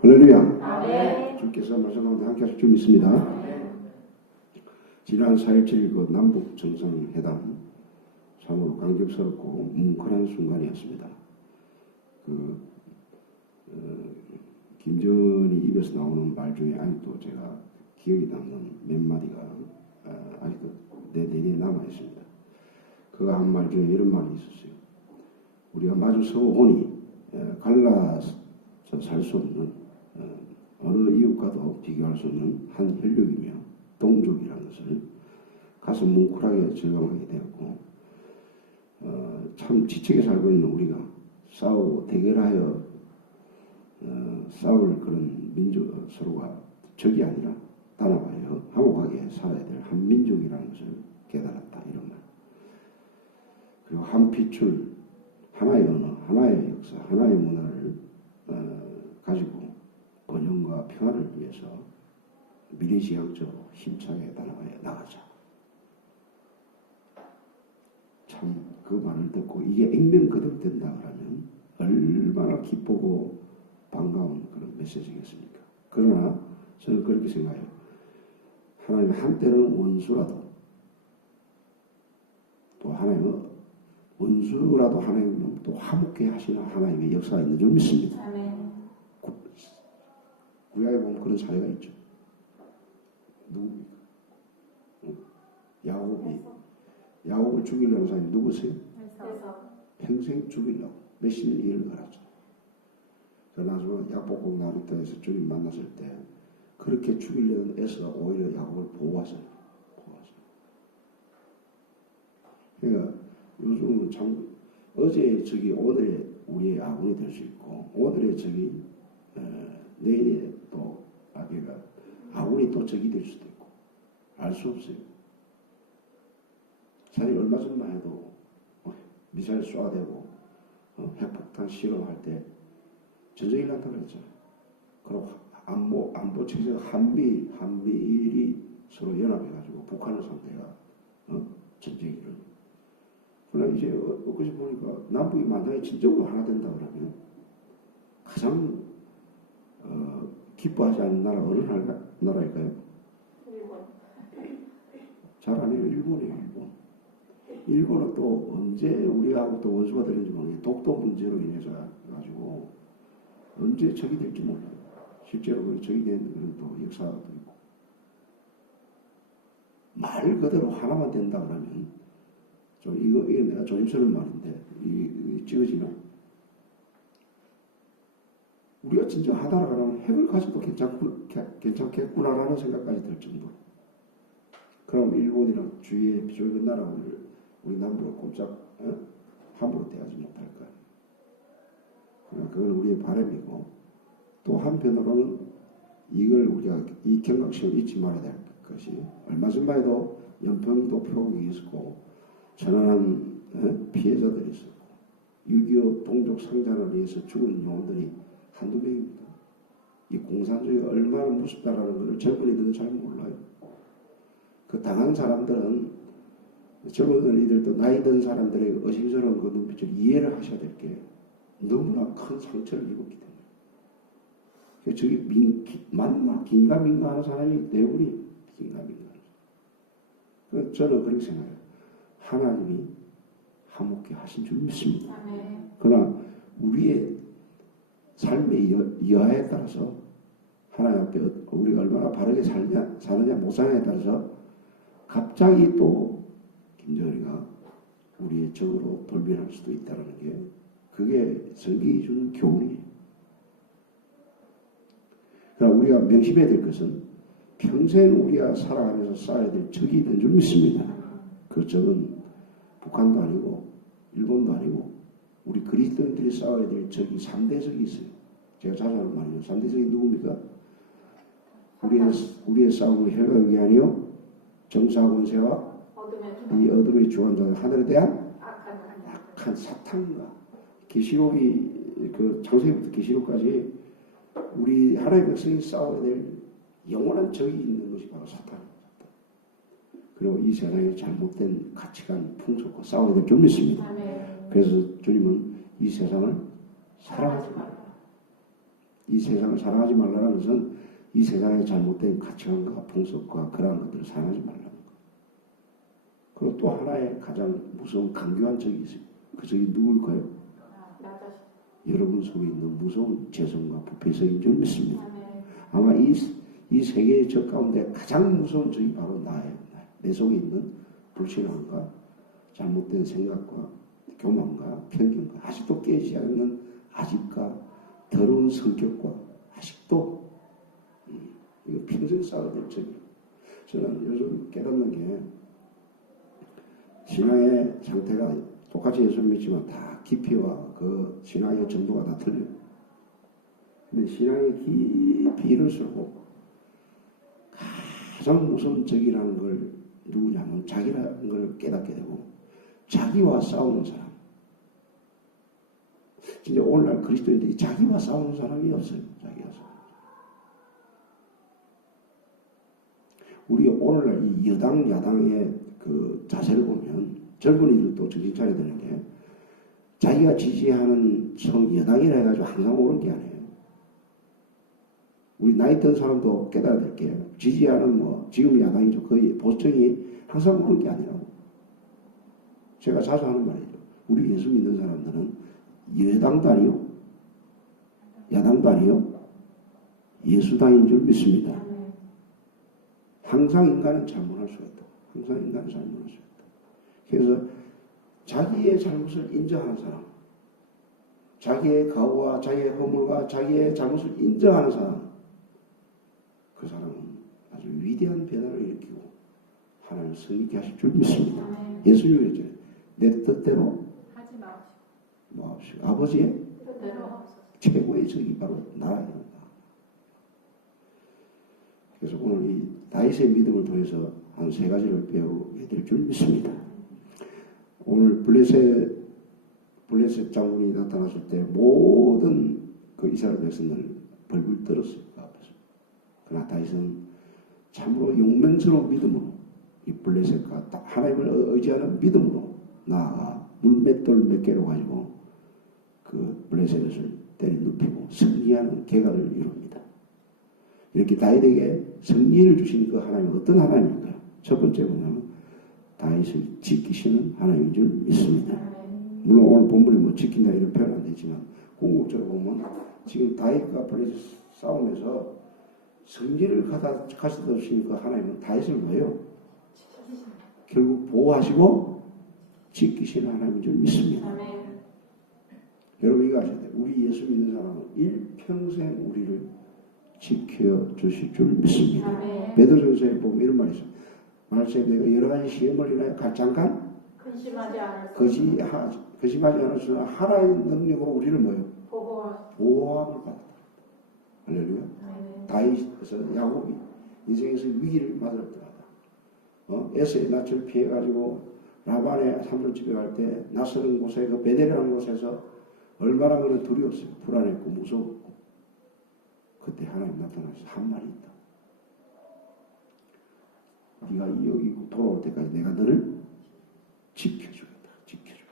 할렐루야. 아멘. 주께서 말씀 가운데 함께 하실 줄 믿습니다. 아멘. 지난 4.17 그 남북 정상회담 참으로 감격스럽고 뭉클한 순간이었습니다. 김정은이 입에서 나오는 말 중에 아직도 제가 기억에 남는 몇 마디가 아직도 내 뇌리에 남아있습니다. 그가 한 말 중에 이런 말이 있었어요. 우리가 마주 서보니 갈라서 살 수 없는 어느 이웃과도 비교할 수 없는 한 혈육이며 동족이라는 것을 가슴 뭉클하게 절감하게 되었고 참 지치게 살고 있는 우리가 싸우고 대결하여 싸울 그런 민족 서로가 적이 아니라 단합하여 화목하게 살아야 될 한 민족이라는 것을 깨달았다 이런 말. 그리고 한 핏줄 하나의 언어, 하나의 역사, 하나의 문화를 가지고 번영과 평화를 위해서 미래지향적으로 힘차게 단합하여 나가자. 참 그 말을 듣고 이게 액면거듭된다 그러면 얼마나 기쁘고 반가운 그런 메시지겠습니까? 그러나 저는 그렇게 생각해요. 하나님 한때는 원수라도 또 하나님은 원수라도 하나님은 또 화목해 하시는 하나님의 역사가 있는 줄 믿습니다. 아멘. 구약에 보면 그런 사례가 있죠. 누굽니까? 야곱을 죽이려는 사람이 누구세요? 평생 죽이려고 몇십 일을 걸었죠. 그러나 나중에 야복국 나루터에서 주님 만났을 때 그렇게 죽이려는 애서 오히려 야곱을 보호하세요. 그러니까 요즘은 참 어제의 적이 오늘의 우리의 아군이 될 수 있고 오늘의 적이 내일의 또 그러니까 아군이 또 적이 될 수도 있고 알 수 없어요. 사실 얼마 전만 해도 미사일 쏘아대고 핵폭탄 실험할 때 전쟁이 났다고 그랬잖아요. 그리고 안보 체제가 한미일이 서로 연합해가지고 북한을 상대가 전쟁이 일어나고. 그러나 이제 엊그제 보니까 남북이 만약에 진정으로 하나 된다 그러면 가장 기뻐하지 않는 나라 어느 나라일까요? 일본. 잘 아네요. 일본이에요. 일본은 또 언제 우리하고 또 원수가 되는지 모르겠어요. 독도 문제로 인해서 가지고 언제 적이 될지 몰라요. 실제로 그 적이 되는 그런 또 역사도 있고 말 그대로 하나만 된다 그러면 좀 이게 내가 조심스러운 말인데 이 찍어지나 우리가 진짜 하다가 그러면 핵을 가져도 괜찮겠구나라는 생각까지 들 정도로. 그럼 일본이랑 주위의 비좁은 나라 우리 남부가 꼼짝 함부로 대하지 못할까. 그러나 그건 우리의 바람이고 또 한편으로는 이걸 우리가 이 경각심을 잊지 말아야 될 것이 얼마 전만 해도 연평도 표국이 있었고 전환한 피해자들이 있었고 6.25 동족 상잔을 위해서 죽은 영혼들이 한두 명입니다. 이 공산주의가 얼마나 무섭다라는 것을 젊은이들은 잘 몰라요. 그 당한 사람들은 젊은이들도 나이 든 사람들의 의심스러운 그 눈빛을 이해를 하셔야 될 게 너무나 큰 상처를 입었기 때문에. 저기 만나 긴가민가 하는 사람이 대부분이 긴가민가 하는 사람. 저는 그렇게 생각해요. 하나님이 화목케 하신 줄 믿습니다. 그러나 우리의 삶의 여하에 따라서 하나님 앞에 우리가 얼마나 바르게 사느냐 못 사느냐에 따라서 갑자기 또 김정은이가 우리의 적으로 돌변할 수도 있다는 게 그게 성경이 주는 교훈이에요. 그러나 우리가 명심해야 될 것은 평생 우리가 살아가면서 쌓아야 될 적이 있는 줄 믿습니다. 그 적은 북한도 아니고 일본도 아니고 우리 그리스도인들이 싸워야 될 적이 3대 적이 있어요. 제가 자주 하는 말이에요. 3대 적이 누굽니까? 우리의 싸움은 혈과 육이 아니요 정사 권세와 이 어둠의 주관자 하늘에 대한 악한 사탄과 계시록이 그 창세기부터 계시록까지 우리 하나님의 백성이 싸워야 될 영원한 적이 있는 것이 바로 사탄입니다. 그리고 이 세상의 잘못된 가치관, 풍속과 싸워야 될 줄 믿습니다. 그래서 주님은 이 세상을 사랑하지 말라. 이 세상을 사랑하지 말라는 것은 이 세상의 잘못된 가치관과 풍습과 그러한 것들을 사랑하지 말라는 것. 그리고 또 하나의 가장 무서운 강교한 적이 있어요. 그 적이 누굴까요? 나 자신. 여러분 속에 있는 무서운 죄성과 부패성인 줄 믿습니다. 아멘. 아마 이 세계의 적 가운데 가장 무서운 적이 바로 나예요. 내 속에 있는 불신앙과 잘못된 생각과 교만과 편견과 아직도 깨지지 않는 아집과 더러운 성격과 아직도 이거 평생 쌓아야 될 적이에요. 저는 요즘 깨닫는 게 신앙의 상태가 똑같이 예수 믿지만 다 깊이와 그 신앙의 정도가 다 틀려요. 근데 신앙이 깊이 이룰수록 가장 무서운 적이라는 걸 누구냐면 자기라는 걸 깨닫게 되고 자기와 싸우는 사람. 진짜 오늘날 그리스도인들이 자기와 싸우는 사람이 없어요. 자기와 싸우는 사람. 우리 오늘날 이 여당 야당의 그 자세를 보면 젊은이들도 정신 차려야 되는 게 자기가 지지하는 여당이라 해가지고 항상 옳은 게 아니에요. 우리 나이 든 사람도 깨달아야 될 게 지지하는 지금 야당이죠. 거의 보수정이 항상 옳은 게 아니라고. 제가 자주 하는 말이죠. 우리 예수 믿는 사람들은 여당도 아니요, 야당도 아니요, 예수당인 줄 믿습니다. 항상 인간은 잘못할 수가 있다. 항상 인간은 잘못할 수가 있다. 그래서 자기의 잘못을 인정하는 사람, 자기의 가오와 자기의 허물과 자기의 잘못을 인정하는 사람, 그 사람은 아주 위대한 변화를 일으키고 하나님을 성립케 하실 줄 믿습니다. 예수님이 이제 내 뜻대로 하지 마옵시고 아버지의 뜻대로 최고의 적이 바로 나라입니다. 그래서 오늘 이 다윗의 믿음을 통해서 한 세 가지를 배우게 될 줄 믿습니다. 오늘 블레셋 장군이 나타났을 때 모든 그 이스라엘 백성을 벌벌 떨었어요. 그 앞에서. 그러나 다윗은 참으로 용맹스러운 믿음으로 이 블레셋과 하나님을 의지하는 믿음으로 나아가 물맷돌 몇 개로 가지고 그 블레셋을 때려 눕히고 승리하는 계각을 이룹니다. 이렇게 다윗에게 승리를 주신 그 하나님은 어떤 하나님일까요? 첫 번째 보면 다윗을 지키시는 하나님인 줄 믿습니다. 물론 오늘 본문에 지킨다 이런 표현 안 되지만 궁극적으로 보면 지금 다윗과 블레셋 싸움에서 승리를 가져다주신 그 하나님은 다윗을 뭐예요? 결국 보호하시고 지키시는 하나님인 줄 믿습니다. 여러분 이거 아셔야 돼요. 우리 예수 믿는 사람은 일평생 우리를 지켜주실 줄 믿습니다. 베드로전서에 보면 이런 말이 있어요. 말씀에 내가 여러 가지 시험을 인하여 잠깐 거짓하지 않았으나 하나의 능력으로 우리를 뭐예요? 보호함을 받았다. 할렐루야. 다윗에서 야곱이 인생에서 위기를 맞았더라다. 에서의 낯을 피해가지고 라반의 삼손집에 갈 때 낯설은 곳에 그 베델이라는 곳에서 얼마나 그는 두려웠어요. 불안했고 무서웠고. 그때 하나님 나타나서 한 말이 있다. 네가 여기 돌아올 때까지 내가 너를 지켜주겠다. 지켜주겠다.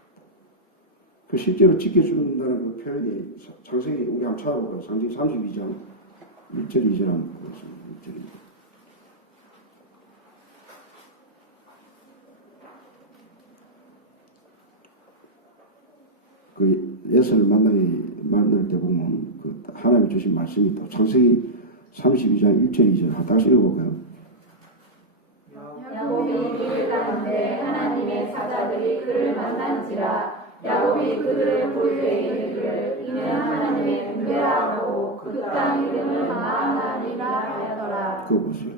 그 실제로 지켜준다는 그 표현이 창세기 우리 한번 찾아볼까요? 창세기 32장 1절 2절 한번 보겠습니다. 1절입니다. 그 예수를 만날 때 보면 그 하나님이 주신 말씀이 또 창세기 32장 1절 2절 다시 읽어볼까요? 야곱이 길 가는데 하나님의 사자들이 그를 만난지라 야곱이 그들을 볼 때에 이르기를 이는 하나님의 군대라 하고 그 땅 이름을 마하나니라 하였더라. 그거 보세요.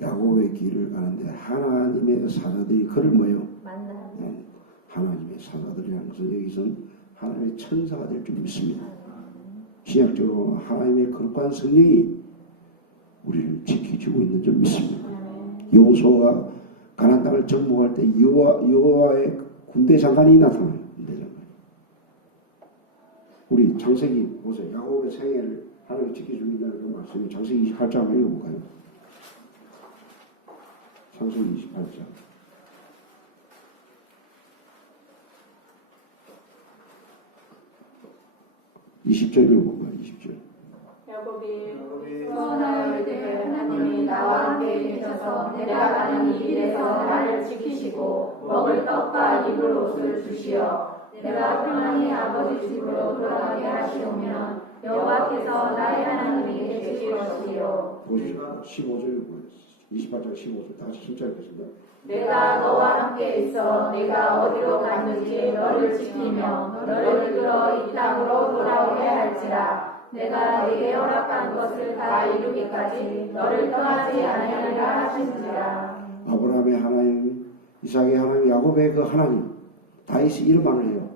야곱의 길을 가는데 하나님의 사자들이 그를 뭐예요? 하나님의 사자들이라는 것은 여기서는 하나님의 천사가 될 줄 믿습니다. 신약적으로 하나님의 거룩한 성령이 우리를 지켜주고 있는 줄 믿습니다. 여호수아가 가나안 땅을 정복할 때 여호와의 군대 장관이 나타나요. 군대 장관. 우리 창세기 보세요. 야곱의 생애를 하나님이 지켜주는다는 그 말씀이 창세기 28장 한번 읽어볼까요? 창세기 28장 20절 읽어볼까요? 20절. 야곱이 소원하여 이르되 하나님이 나와 함께 계셔서 내가 가는 이 길에서 나를 지키시고 먹을 떡과 입을 옷을 주시어 내가 평안히 아버지 집으로 돌아가게 하시오면 여호와께서 나의 하나님이 되실 것이요 보십시오. 15절, 28절, 15절 다 같이 힘차게 읽겠습니다. 내가 너와 함께 있어 내가 어디로 갔는지 너를 지키며 너를 이끌어 이 땅으로 돌아오게 할지라 내가 네게 허락한 것을 다 이루기까지 너를 떠나지 아니하리라 하신지라. 아브라함의 하나님, 이삭의 하나님, 야곱의 그 하나님, 다윗이 이런 말을 해요.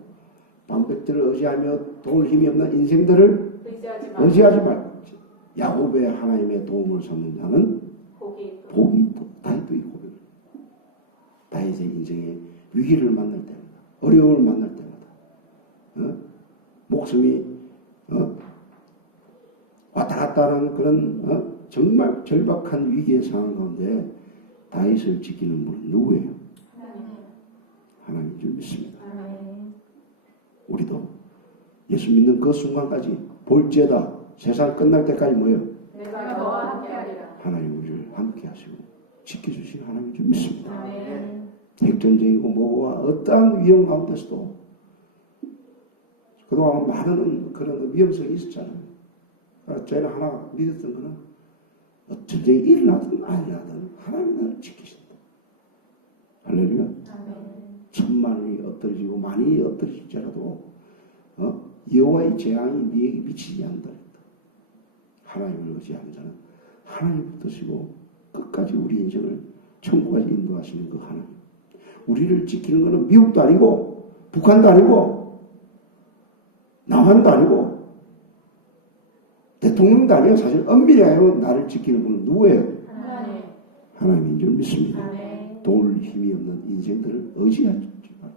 방백들을 의지하며 도울 힘이 없는 인생들을 의지하지 말고 야곱의 하나님의 도움을 찾는 자는 복이 있고 다윗도 이 고백을 다윗의 인생의 위기를 만날 때마다 어려움을 만날 때마다 목숨이 왔다 갔다 하는 그런 정말 절박한 위기의 상황 가운데 다윗을 지키는 분은 누구예요? 하나님 줄 믿습니다. 우리도 예수 믿는 그 순간까지 볼지어다 세상 끝날 때까지 뭐예요? 내가 너와 함께하리라. 하나님 우리를 함께 하시고 지켜주신 하나님 줄 믿습니다. 핵전쟁이고 뭐와 어떠한 위험 가운데서도 그동안 많은 그런 위험성이 있었잖아요. 저희는 하나 믿었던 거는 전쟁이 일어나든 아니라든 하나님이 나를 지키신다. 할렐루야. 천만이 엎드러지고 만이 엎드러질지라도 여호와의 재앙이 네게 미치지 않는다. 하나님을 의지하는 자는 하나님 붙드시고 끝까지 우리 인생을 천국까지 인도하시는 그 하나님. 우리를 지키는 것은 미국도 아니고 북한도 아니고 남한도 아니고 대통령도 아니에요. 사실 엄밀히 하면 나를 지키는 분은 누구예요? 하나님인 줄 믿습니다. 도울 힘이 없는 인생들을 의지하지 말아요.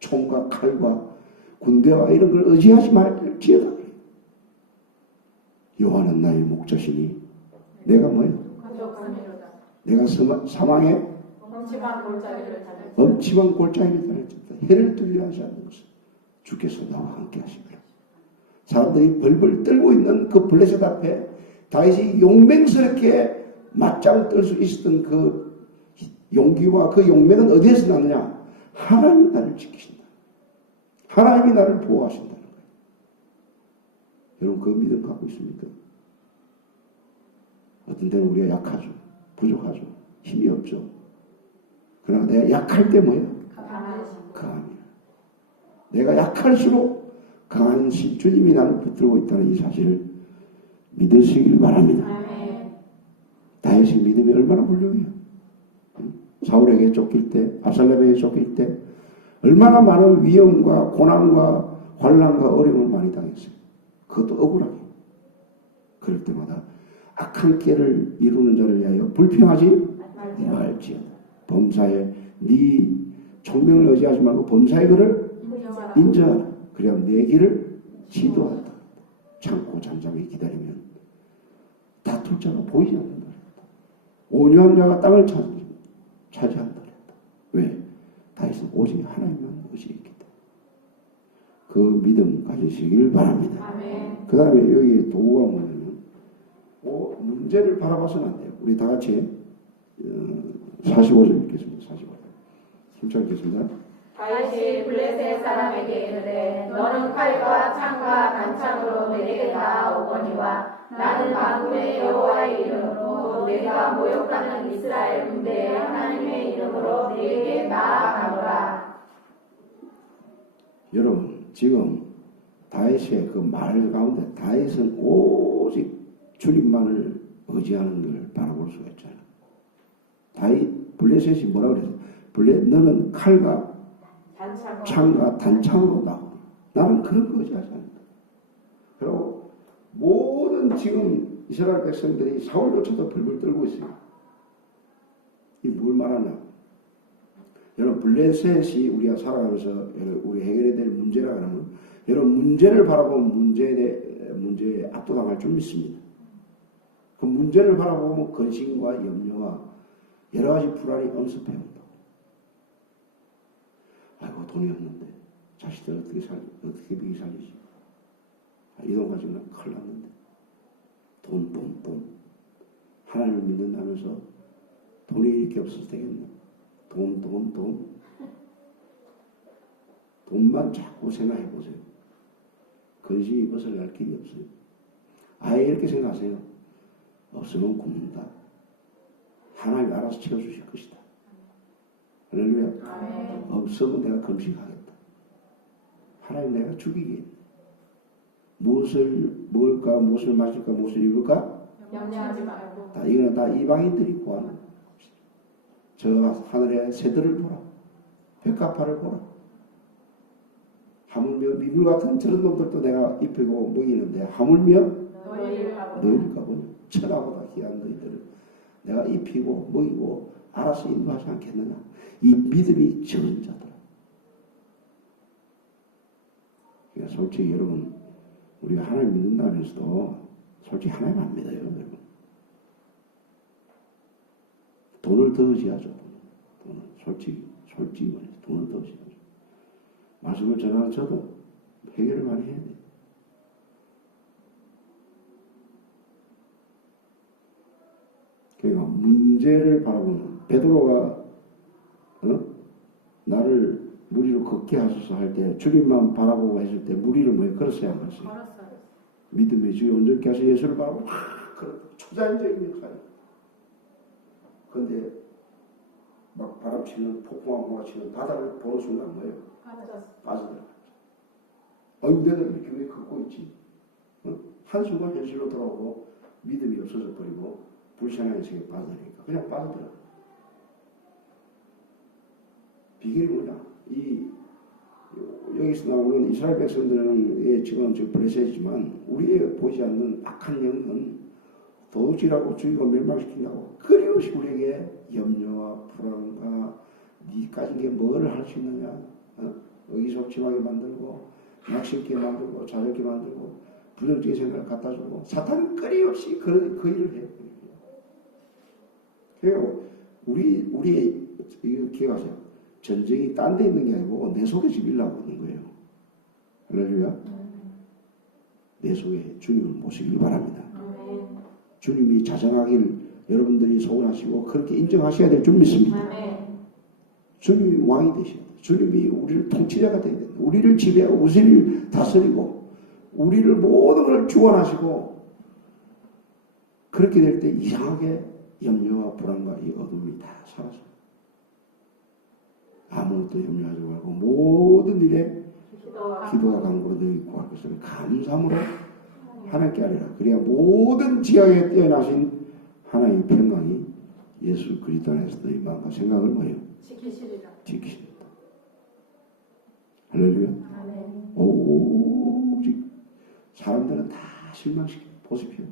총과 칼과 군대와 이런 걸 의지하지 말지어다. 여호와는 나의 목자시니 내가 뭐예요? 내가 사망에 엄침한 골짜기를 다녔습니다. 해를 두려워하지 않는 것은 주께서 나와 함께 하십니다. 사람들이 벌벌 떨고 있는 그 블레셋 앞에 다윗이 용맹스럽게 맞짱 뜰 수 있었던 그 용기와 그 용맹은 어디에서 났느냐? 하나님이 나를 지키신다. 하나님이 나를 보호하신다는 거예요. 여러분 그 믿음 갖고 있습니까? 어떤 때는 우리가 약하죠. 부족하죠. 힘이 없죠. 그러나 내가 약할 때 뭐예요? 강합니다. 내가 약할수록 강한 주님이 나를 붙들고 있다는 이 사실을 믿으시길 바랍니다. 다윗의 믿음이 얼마나 훌륭해요. 사울에게 쫓길 때, 압살롬에게 쫓길 때 얼마나 많은 위험과 고난과 환난과 어려움을 많이 당했어요. 그것도 억울하게. 그럴 때마다 악한 깨를 이루는 자를 위하여 불평하지 말지어다. 범사에 네 총명을 의지하지 말고 범사의 그를 인정하라. 그래야 내 길을 지도한다. 참고 잠잠히 기다리면 다툴 자가 보이지 않는다. 온유한 자가 땅을 차지한다. 왜? 다윗은 오직 하나님만 의지했기 때문에. 그 믿음 가지시길 바랍니다. 그 다음에 여기 도구가 뭐냐면 문제를 바라봐서는 안 돼요. 우리 다 같이 45절 읽겠습니다. 45절 힘차게 읽겠습니다. 다윗이 블레셋 사람에게 이르되 너는 칼과 창과 단창으로 내게 나아오거니와 나는 만군의 여호와의 이름으로 내가 모욕하는 이스라엘 군대의 하나님의 이름으로 내게 나아가노라. 여러분 지금 다윗의 그 말 가운데 다윗은 오직 주님만을 의지하는 걸 바라볼 수가 있잖아요. 다윗 블레셋이 뭐라고 그랬어요? 너는 칼과 창과 단창으로 나오고 나는 그런 거 의지하지 않는다. 그리고 모든 지금 이스라엘 백성들이 사울조차도 벌벌 떨고 있어요. 이 뭘 말하냐? 여러분 블레셋이 우리가 살아가면서 우리 해결해야 될 문제라 그러면 여러분 문제를 바라보면 문제에 압도당할 줄 믿습니다. 그 문제를 바라보면 근심과 염려와 여러 가지 불안이 엄습해 온다. 아이고 돈이 없는데 자식들 어떻게 먹이 살리지? 이동 가지고는 큰일 났는데 돈. 하나님을 믿는다면서 돈이 이렇게 없어도 되겠나? 돈. 돈만 자꾸 생각해 보세요. 근심이 벗어날 길이 없어요. 아예 이렇게 생각하세요. 없으면 굶는다. 하나님 알아서 채워주실 것이다. 할렐루야. 없으면 내가 금식하겠다. 하나님 내가 죽이겠다. 무엇을 먹을까, 무엇을 마실까, 무엇을 입을까? 염려하지 말고. 이거는 다 이방인들이 구하는 것이다. 저 하늘의 새들을 보라. 백합화를 보라. 하물며 미물 같은 저런 놈들도 내가 입히고 먹이는데 하물며 너희를 가보니 천하보다 귀한 너희들을 내가 입히고 먹이고 알아서 인도하지 않겠느냐. 이 믿음이 적은 자들. 그러니까 솔직히 여러분 우리가 하나님 믿는다면서도 솔직히 하나님 안 믿어요. 여러분. 돈을 더 의지하죠. 돈을. 솔직히 말해서 돈을 더 의지하죠. 말씀을 전하는 저도 해결을 많이 해야 돼요. 그러니까 문제를 바라보는 베드로가 나를 무리로 걷게 하소서 할 때 주님만 바라보고 했을 때 무리를 뭐에 걸었어야 안 걸었어요? 걸었어요. 믿음의 주여 온전케 하신 예수를 바라보고 그런 초자연적인 역할이에요. 그런데 막 바람치는 폭풍하고 치는 바다를 보는 순간 뭐예요? 빠져들어갔죠. 아이고 내가 이렇게 왜 걷고 있지? 한순간 현실로 돌아오고 믿음이 없어져 버리고 불신앙의 세계에 빠져들니까 그냥 빠져들어. 비결이 뭐냐? 여기서 나오는 이스라엘 백성들의 지금 저 블레셋이지만 우리의 보이지 않는 악한 영은 도둑질하고 죽이고 멸망시킨다고 끊임없이 우리에게 염려와 불안과 네 가진 게 뭘 할 수 있느냐? 의기소침하게 만들고 낙심있게 만들고 좌절게 만들고 부정적인 생각을 갖다 주고 사탄은 끊임없이 그 일을 해요. 그래요. 우리 이거 기억하세요. 전쟁이 딴 데 있는 게 아니고 내 속에 지금 일하고 있는 거예요. 할렐루야. 내 속에 주님을 모시길 바랍니다. 주님이 자정하길 여러분들이 소원하시고 그렇게 인정하셔야 될 줄 믿습니다. 주님이 왕이 되셔야 돼요. 주님이 우리를 통치자가 되어야 돼요. 우리를 지배하고 우리를 다스리고 우리를 모든 걸 주관하시고 그렇게 될 때 이상하게 염려와 불안과 이 어둠이 다 사라져요. 아무것도 염려하지 말고 모든 일에 기도와 간구로 너희 구할 것을 감사함으로 하나님께 아뢰라. 그래야 모든 지하에 뛰어나신 하나님의 평강이 예수 그리스도 안에서 너희 마음과 생각을 뭐예요? 지키십니다. 할렐루야. 오직 사람들은 다 실망시켜 보십시오.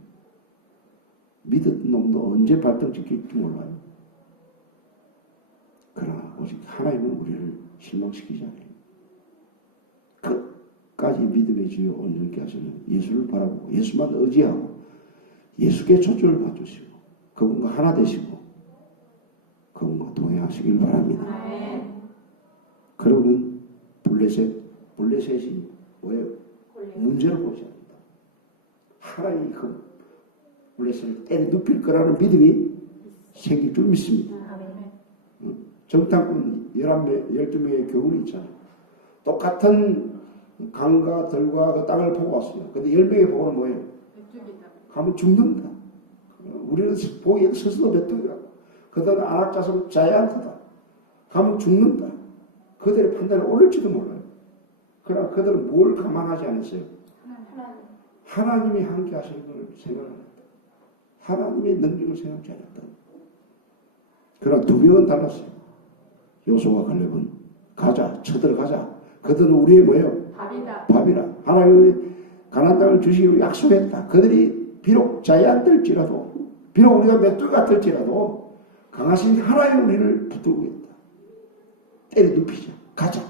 믿었던 놈도 언제 발등 찍힐지 몰라요. 그러나 오직 하나님은 우리를 실망시키지 않아요. 끝까지 믿음의 주여 온전케 하시는 예수를 바라보고 예수만 의지하고 예수께 초점을 맞추시고 그분과 하나 되시고 그분과 동행하시길 바랍니다. 그러면 블레셋이 뭐예요? 문제로 보지 않는다. 하나님이 그 블레셋을 때려 눕힐 거라는 믿음이 생길 줄 믿습니다. 정탐꾼 12명의 교훈이 있잖아요. 똑같은 강과 들과 그 땅을 보고 왔어요. 근데 10명의 보고는 뭐예요? 가면 죽는다. 우리는 보기에 스스로 메뚜기다. 그들은 안악자손 자야한테다. 가면 죽는다. 그들의 판단을 옳을지도 몰라요. 그러나 그들은 뭘 감안하지 않았어요? 하나님이 함께 하시는 걸 생각을 했다. 하나님의 능력을 생각지 않았다. 그러나 두 명은 달랐어요. 요소와 갈렙은 가자, 쳐들어가자. 그들은 우리의 뭐예요? 밥이라. 하나님의 가나안 땅을 주시기로 약속했다. 그들이 비록 자야한들지라도 비록 우리가 메뚜기 같을지라도 강하신 하나님 우리를 붙들고 있다. 때려 눕히자. 가자.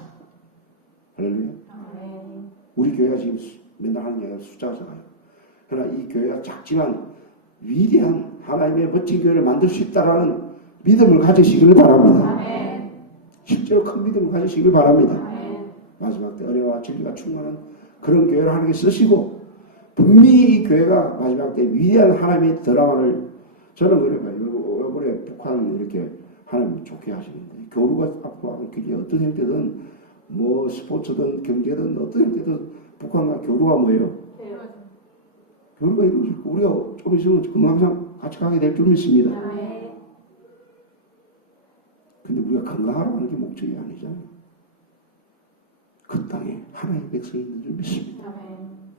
할렐루야. 우리 교회가 지금 맨날 하는 얘기가 숫자가 작아요. 그러나 이 교회가 작지만 위대한 하나님의 멋진 교회를 만들 수 있다라는 믿음을 가지시기를 바랍니다. 실제로 큰 믿음을 가지시길 바랍니다. 마지막 때 은혜와 진리가 충만한 그런 교회를 하나님께 쓰시고 분명히 이 교회가 마지막 때 위대한 하나님의 드라마를 저는 그래요. 이번에 북한 이렇게 하나님 좋게 하시는데 교류가 앞으로 그게 어떤 형태든 뭐 스포츠든 경제든 어떤 형태든 북한과 교류가 뭐예요? 교류가 이루어질 거 우리가 좀 있으면 항상 같이 가게 될 줄 믿습니다. 근데 우리가 건강하러 가는 게 목적이 아니잖아요. 그 땅에 하나님의 백성이 있는 줄 믿습니다.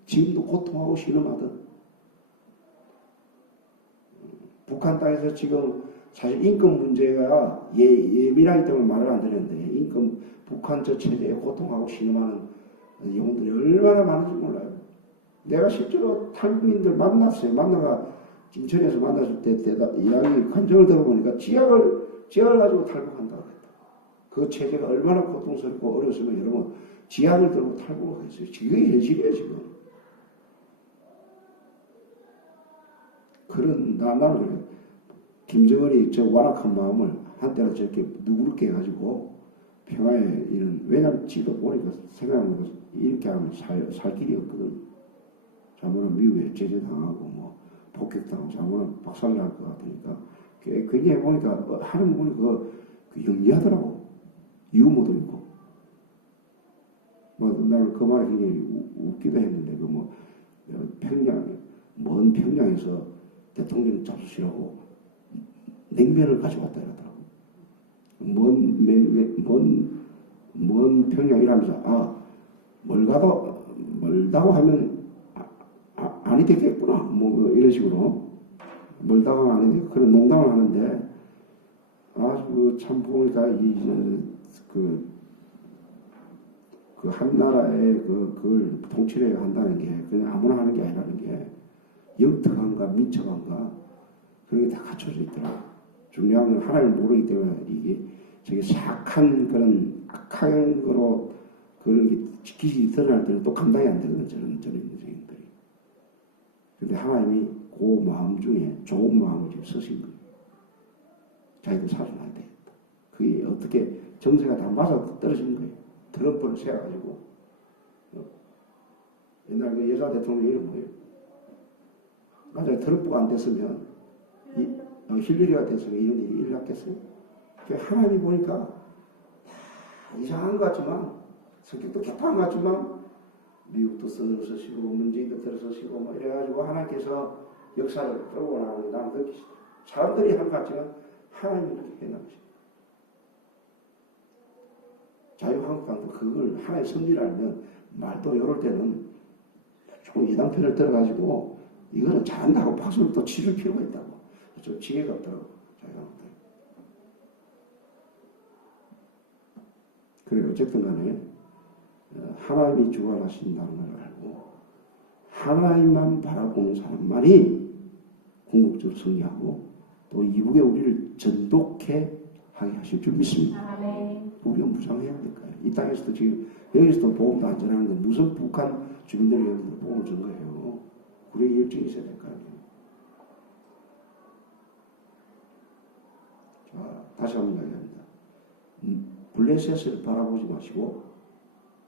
지금도 고통하고 신음하던 북한 땅에서 지금 사실 인권 문제가 예민하기 때문에 말을 안 되는데 북한 저 체제에 고통하고 신음하는 영혼들이 얼마나 많은지 몰라요. 내가 실제로 탈북민들 만났어요. 만나가 진천에서 만났을 때 이야기 간증을 들어보니까 지약을 가지고 탈북한다고 했다. 그 체제가 얼마나 고통스럽고 어려웠으면 여러분 지약을 들고 탈북을 했어요. 그게 현실이에요 지금. 그런 나는 그래. 김정은이 저 완악한 마음을 한때는 저렇게 누그럽게 해가지고 평화에 이런 왜냐면 지도 보니까 생각하면 이렇게 하면 살 길이 없거든. 잘못하면 미국에 제재당하고 뭐 폭격당하고 잘못하면 박살날 것 같으니까 굉장히 보니까 하는 분이 그 영리하더라고. 유머도 있고 뭐 나는 그 말이 굉장히 웃기도 했는데 그 뭐 먼 평양에서 대통령 잡수시라고 냉면을 가져왔다 이러더라고. 먼 평양 이러면서 멀다고 하면 아니 되겠구나 뭐 이런 식으로 멀다고 하면 아니 되겠 그런 농담을 하는데 참 보니까 그 한 나라의 그걸 통치를 한다는 게 그냥 아무나 하는 게 아니라는 게 영특함과 민첩함과 그런 게 다 갖춰져 있더라고. 중요한 건 하나님을 모르기 때문에 이게 저게 사악한 그런 악한 거로 그런 게 기질이 드러날 때는 또 감당이 안 되거든, 저런 인생들이. 근데 하나님이 그 마음 중에 좋은 마음을 지금 쓰신 거예요. 자기도 살아나야 되겠다. 그게 어떻게 정세가 다 맞아 떨어진 거예요. 트럼프를 세워가지고. 옛날 그 여자 대통령 이름 뭐예요? 만약에 트럼프가 안 됐으면 힐러리가 됐으면 이런 일이 일어났겠어요? 하나님이 보니까 다 이상한 것 같지만 성격도 개판한 것 같지만 미국도 들어서시고 문재인도 들어서시고 뭐 이래가지고 하나님께서 역사를 끌고 나가는 게 나는 느끼시다. 사람들이 한 것 같지만 하나님이 그렇게 해나가시다. 자유한국당도 그걸 하나의 섭리를 알면 말도 이럴 때는 조금 이단편을 들어가지고 이거는 잘한다고 박수를 또 치를 필요가 있다고. 좀 지혜가 없더라고. 자유한국당. 그래 어쨌든 간에 하나님이 주관하신다는 걸 알고 하나님만 바라보는 사람만이 궁극적으로 승리하고 또 이후에 우리를 전독해 하게 하실 줄 믿습니다. 우리가 무장해야 될 거예요. 이 땅에서도 지금 여기서도 보험도 안 전하는데 무슨 북한 주민들이 여기서 보험을 준 거예요. 우리의 열정이 있어야 될 거 아니에요. 자, 다시 한번 이야기합니다. 블레셋을 바라보지 마시고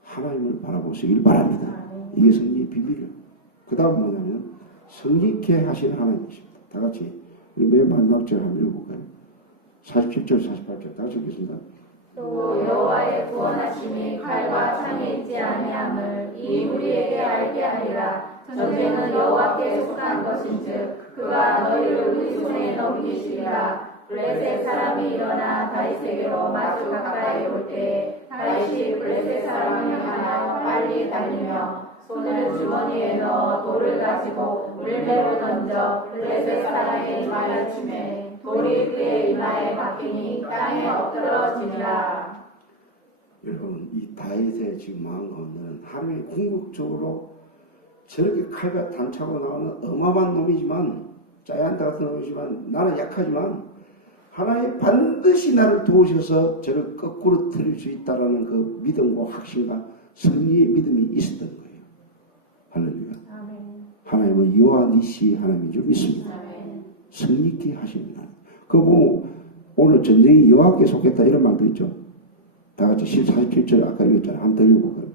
하나님을 바라보시길 바랍니다. 이게 성리의 비밀이에요. 그 다음 뭐냐면 성리케 하시는 하나님이십니다. 다 같이 우리 맨 마지막 절 한번 읽어볼까요? 47절 48절 다 같이 읽겠습니다. 또 여호와의 구원하심이 칼과 창에 있지 아니함을 이 우리에게 알게 하리라. 전쟁은 여호와께 속한 것인즉 그가 너희를 우리 손에 넘기시리라. 블레셋 사람이 일어나 다윗에게로 마주 가까이 올 때에 다윗이 블레셋 사람을 향하여 빨리 달리며 손을 주머니에 넣어 돌을 가지고 물매로 던져 블레셋 사람의 이마를 치매 돌이 그의 이마에 박히니 땅에 엎드러지니라. 여러분 이 다윗의 지금 마음 가운데는 하나님이 궁극적으로 저렇게 칼과 단차고 나오는 어마어마한 놈이지만 자이언트 같은 놈이지만 나는 약하지만 하나님 반드시 나를 도우셔서 저를 거꾸로 틀릴 수 있다는 그 믿음과 확신과 승리의 믿음이 있었던 거예요. 할렐루야. 하나님은 여호와 니시 하나님인 줄 믿습니다. 승리케 하십니다. 그 보면 오늘 전쟁이 여호와께 속했다 이런 말도 있죠. 다 같이 47절 아까 읽었잖아요. 한번 더 읽어볼까요?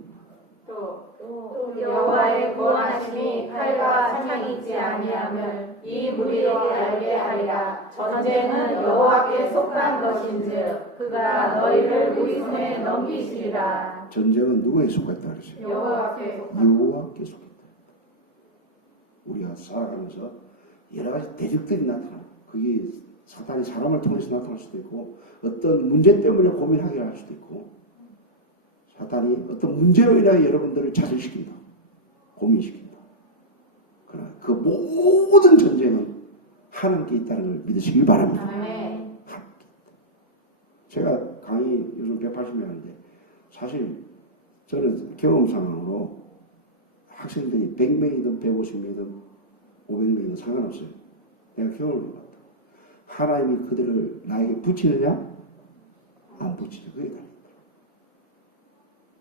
또 여호와의 구원하심이 칼과 창이 있지 아니함을 이 무리에게 알게 하리라. 전쟁은 여호와께 속한 것인즉 그가 너희를 우리 손에 넘기시리라. 전쟁은 누구에 속했다 그러세요? 여호와께 속한 여호와께 속했다. 우리가 살아가면서 여러 가지 대적들이 나타나고 그게 사탄이 사람을 통해서 나타날 수도 있고 어떤 문제 때문에 고민하게 할 수도 있고 사탄이 어떤 문제로 인하여 여러분들을 좌절시킨다. 고민시킨다. 그러나 그 모든 전쟁은 하나님께 있다는 걸 믿으시길 바랍니다. 아멘. 제가 강의 요즘 180명 하는데 사실 저는 경험상으로 학생들이 100명이든 150명이든 500명이든 상관없어요. 내가 경험을 해봤다. 하나님이 그들을 나에게 붙이느냐 안 붙이냐 그게 달립니다.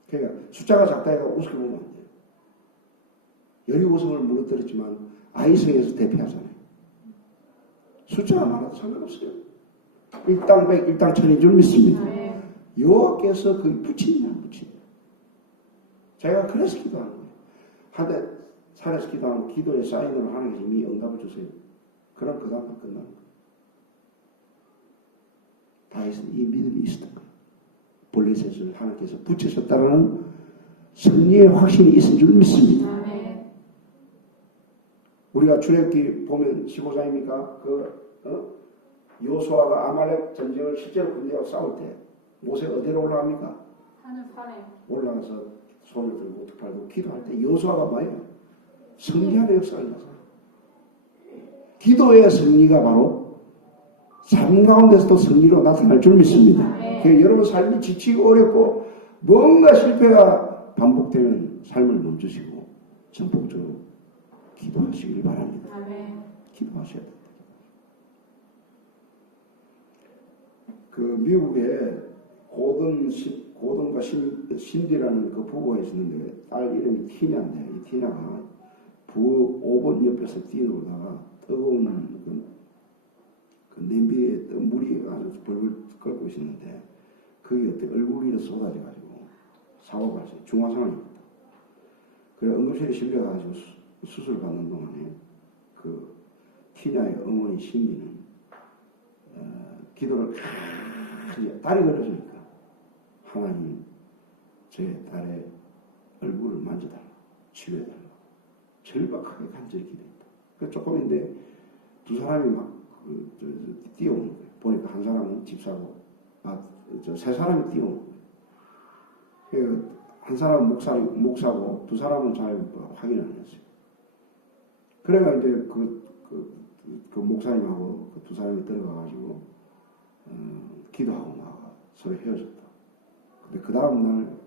그러니까 숫자가 작다 해서 우습게 보면 안 돼요. 여리고성을 무너뜨렸지만 아이성에서 대피하잖아요. 숫자가 많아도 상관없어요. 일당백 일당천인 줄 믿습니다. 아멘. 여호와께서 그 붙이느냐 안 붙이느냐. 제가 그래서 기도하는 거예요. 한때 산에서 기도하면 기도의 사인으로 하나님께서 이미 응답을 주세요. 그럼 그 다음부터 끝나는 거예요. 다윗은 이 믿음이 있었던 거예요. 블레셋을 하나님께서 붙이셨다는 승리의 확신이 있은 줄 믿습니다. 아멘. 우리가 출애굽기 보면 15장입니까? 여호수아가 아말렉 전쟁을 실제로 군대하고 싸울 때 모세 어디로 올라갑니까? 하늘산에 올라가서 손을 들고 두 팔고 기도할 때 여호수아가 뭐예요? 승리하는 역사를 나타나. 기도의 승리가 바로 삶 가운데서도 승리로 나타날 줄 믿습니다. 그러니까 여러분 삶이 지치고 어렵고 뭔가 실패가 반복되면 삶을 멈추시고 전폭적으로 기도하시길 바랍니다. 아멘. 기도하셔야 됩니다. 그 미국에 고든과 신디라는 그 부부가 있었는데 딸 이름이 티냐인데 이 티냐가 부엌 5번 옆에서 뛰놀다가 뜨거운 그 냄비에 물이 아주 벌벌 끓고 있었는데 그게 어떻게 얼굴이 쏟아져가지고 사고가 발생 중환상을 입었다. 그래 응급실에 실려가지고 수술 받는 동안에 그 티냐의 어머니 신디는 기도를 딸이 그러니까 하나님 제 딸의 얼굴을 만져달라 치료해달라 절박하게 간절히 기도했다. 그 조금인데 두 사람이 막 뛰어오는 거예요. 보니까 한 사람은 집사고 세 사람이 뛰어오는 거예요. 한 사람은 목사고 두 사람은 잘 확인을 안 했어요. 그래가 이제 그 목사님하고 그 두 사람이 들어가가지고 기도하고 나가 서로 헤어졌다. 근데 그 다음날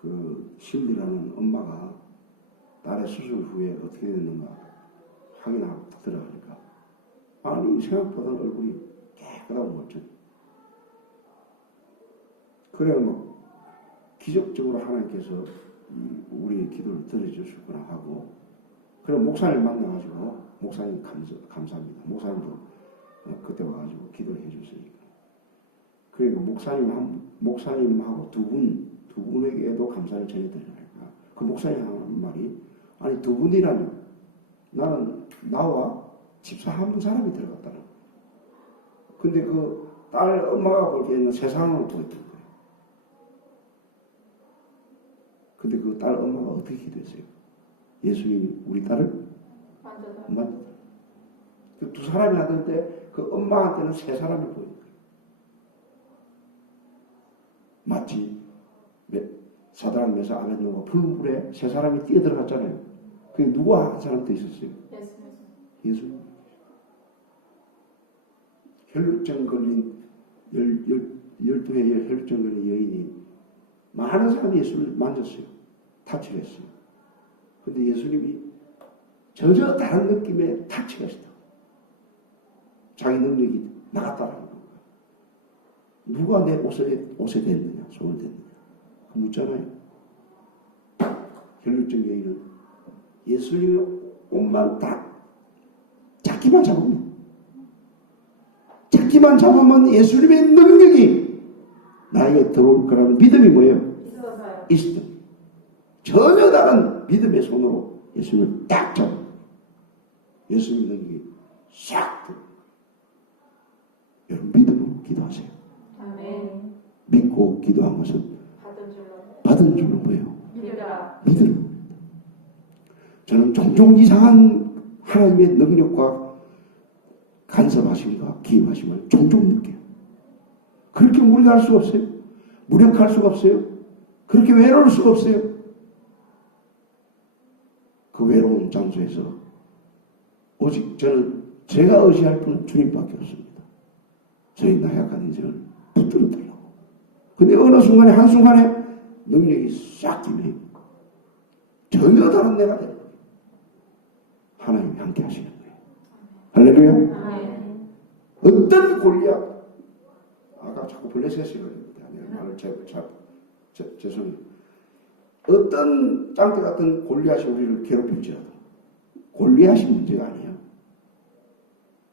그 신디라는 엄마가 딸의 수술 후에 어떻게 됐는가 확인하고 들어가니까 아니 생각보다 얼굴이 깨끗하고 멋져. 그래 뭐 기적적으로 하나님께서 우리의 기도를 들어주셨구나 하고 그래 목사님 만나가지고 목사님 감사합니다. 목사님도 그때 와가지고 기도를 해주셨으니까. 그리고 목사님하고 두 분에게도 감사를 전해드리니까 그 목사님 하는 말이 아니 두 분이라니 나는 나와 집사 한 사람이 들어갔다는 거예요. 근데 그 딸 엄마가 보기에는 세상으로 보였던 거예요. 근데 그 딸 엄마가 어떻게 기도했어요? 예수님이 우리 딸을 만졌다. 그 두 사람이 하던데 그 엄마한테는 세 사람이 보이는 거예요. 마치 사드락 메사 아벳노가 푸른 불에 세 사람이 뛰어들어갔잖아요. 그게 누가 한 사람 더 있었어요? 예수님. 혈루증 걸린 12회 혈루증 걸린 여인이 많은 사람이 예수를 만졌어요. 타치를 했어요. 근데 예수님이 전혀 다른 느낌의 타치가 있다. 자기 능력이 나갔다라는 거예요. 누가 내 옷에 댔느냐, 손을 댔느냐. 묻잖아요. 혈루증 여인은 예수님의 옷만 다 잡기만 잡으면 예수님의 능력이 나에게 들어올 거라는 믿음이 뭐예요? 있었어요. 전혀 다른 그날 믿음의 손으로 예수님을 딱 잡고 예수님의 능력이 싹 들어. 여러분 믿음으로 기도하세요. 아멘. 믿고 기도한 것은 받은 줄로 뭐예요? 믿으라. 믿으라. 저는 종종 이상한 하나님의 능력과 간섭하심과 기임하심을 종종 느껴요. 그렇게 무력할 수가 없어요. 무력할 수가 없어요. 그렇게 외로울 수가 없어요. 그 외로운 장소에서 오직 저는 제가 의지할 분은 주님밖에 없습니다. 저희 나약한 인생을 붙들어 달라고. 근데 어느 순간에 한순간에 능력이 싹 끼면 전혀 다른 내가 되는 거예요. 하나님이 함께 하시는 거예요. 할렐루야. 아멘. 어떤 골리앗, 아까 자꾸 블레셋이라고 합니다. 내가 말을 죄송해요. 어떤 짱대 같은 골리앗이 우리를 괴롭힐지라도 골리앗이 문제가 아니에요.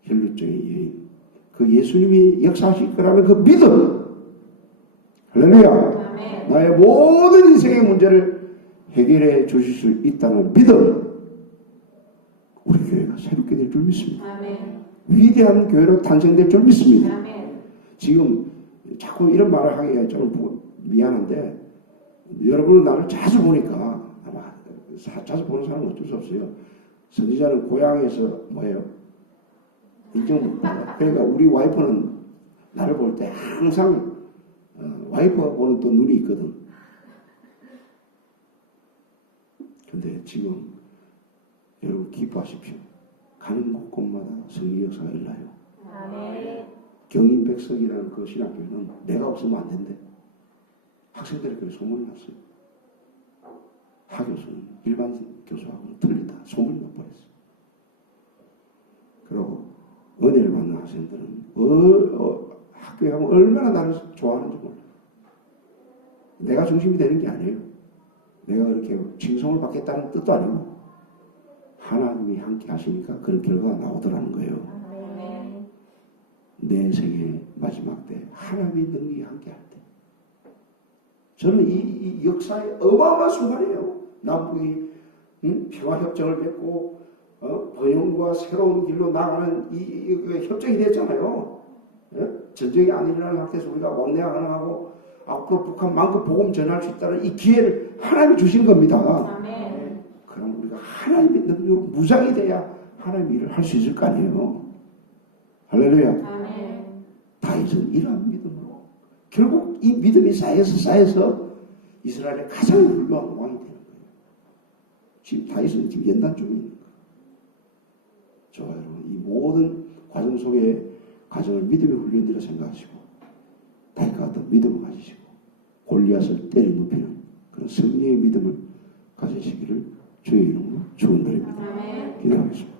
혈루증의 여인, 그 예수님이 역사하실 거라는 그 믿음. 할렐루야. 아멘. 나의 모든 인생의 문제를 해결해 주실 수 있다는 믿음. 우리 교회가 새롭게 될 줄 믿습니다. 아멘. 위대한 교회로 탄생될 줄 믿습니다. 아멘. 지금 자꾸 이런 말을 하기가 좀 미안한데 여러분은 나를 자주 보니까 아마 자주 보는 사람은 어쩔 수 없어요. 선지자는 고향에서 뭐예요? 인정 못 받아. 그러니까 우리 와이프는 나를 볼 때 항상 와이프가 보는 또 눈이 있거든. 근데 지금 여러분 기뻐하십시오. 가는 곳곳마다 성령 역사가 일어나요. 아멘. 경인백석이라는 그 신학교는 내가 없으면 안 된대. 학생들이 그렇게 소문이 났어요. 하교수는 일반 교수하고는 틀리다. 소문이 나버렸어. 그리고 은혜를 받는 학생들은 학교에 가면 얼마나 나를 좋아하는지 몰라. 내가 중심이 되는 게 아니에요. 내가 그렇게 칭송을 받겠다는 뜻도 아니고 하나님이 함께 하시니까 그런 결과가 나오더라는 거예요. 아멘. 내 생의 마지막 때 하나님의 능력이 함께 할 때 저는 이 역사의 어마어마한 순간이에요. 남북이 평화협정을 맺고 번영과 새로운 길로 나가는 이 협정이 됐잖아요. 전쟁이 안 일어나는 상태에서 우리가 왕래가 가능하고 앞으로 북한만큼 복음 전할 수 있다는 이 기회를 하나님이 주신 겁니다. 아멘. 그럼 우리가 하나님의 능력으로 무장이 돼야 하나님의 일을 할 수 있을 거 아니에요. 할렐루야. 아멘. 다윗은 이러한 믿음으로 결국 이 믿음이 쌓여서 이스라엘의 가장 훌륭한 왕이 되는 거예요. 지금 다윗은 지금 연단 중에 있는 거예요. 좋아요, 여러분. 이 모든 과정 속에 가정을 믿음의 훈련이라 생각하시고 다윗과 같은 믿음을 가지시고 골리앗을 때려 눕히는 그런 승리의 믿음을 가지시기를 주의 이름으로 축원드립니다. 아멘. 기도하겠습니다.